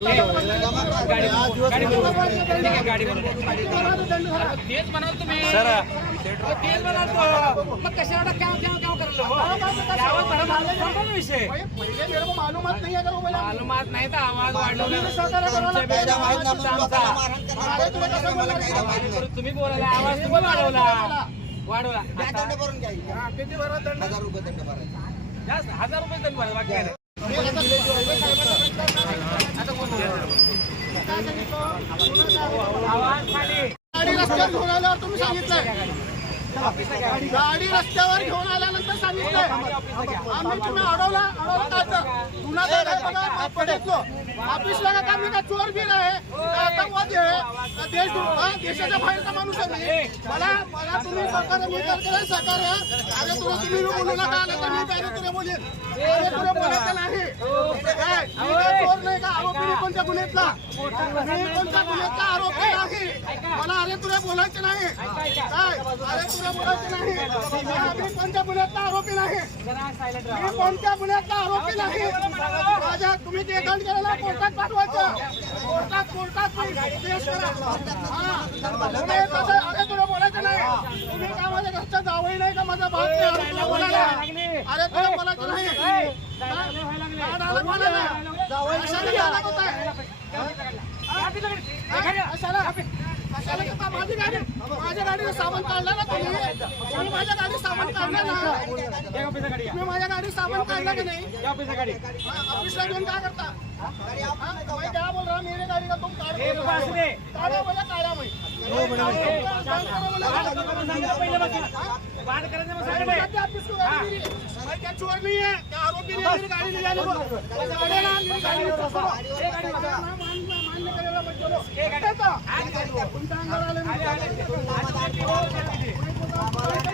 तेच म्हणाल तुम्ही सर, तेच म्हणाल तो मग कशाला क्या क्या क्या करलो विषय मालूमात नाही तर आवाज वाढवला तुम्ही बोलायला आवाज तुम्ही वाढवला किती भरा दंड 1000 रुपये दंड भरायचा 1000 रुपये दंड भरायचा बाकी काय गाडी रस्त्यावर घेऊन आल्यावर तुम्ही सांगितलंय गाडी रस्त्यावर घेऊन आल्यानंतर सांगितलंय आम्ही तुम्ही अडवला गुन्हा पडतो ऑफिसला का मी का चोर बीर आहे आतंकवादी आहे देशाच्या बाहेरचा माणूस आहे मला तुम्ही सरकार सरकार अरे तुम्ही बोलू नका आलं तर मी काय तुला बोलेन अरे तुला बोलायचं नाही चोर नाही का आरोपी कोणत्या गुन्ह्यातला कोणत्या गुन्ह्यातला आरोपी नाही मला अरे तुला बोलायचं नाही काय अरे तुला बोलायचं नाही मी कोणत्या गुन्ह्यातला आरोपी नाही मी कोणत्या गुन्ह्यातला आरोपी नाही माझ्या तुम्ही ते दंड केलेला कोर्टात पाठवायचं कोर्टात केस करा अरे तुला बोलायचं नाही तुम्ही का माझ्या घरचा जावई नाही का माझा बाप नाही बोलायला अरे तुला बोलायचं नाही माझ्या गाडीला सामान काढलं ना तुम्ही माझ्या गाडी सामान काढलं ना तुम्ही माझ्या गाडी सामान काढलं की नाही ऑफिसला घेऊन काय करता क्या बोल रहा मेरे गाड़ी का तुम काढ़ा बोला काढ़ा मैं बात करने में क्या चोर नहीं है क्या आरोपी नहीं है मेरी गाड़ी ले जाने को